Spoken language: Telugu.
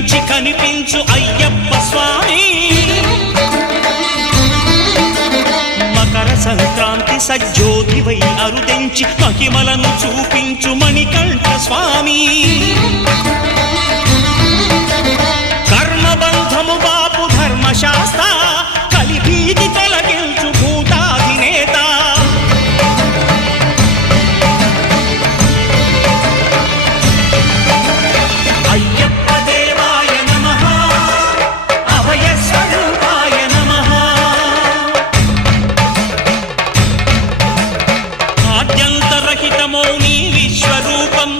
కనిపించి కనిపించు అయ్యప్ప స్వామి మకర సంక్రాంతి సజ్జోతివై అరుదెంచి మహిమలను చూపించు మణికంఠ స్వామి కర్మబంధము బాపు ధర్మశాస్త్ర కలిభీతి తొలగించు భూతాధినేత అయ్యప్ప దేవాయ నమః అభయ స్వరూపాయ నమః ఆద్యంతరహితమౌ నీ విశ్వరూపం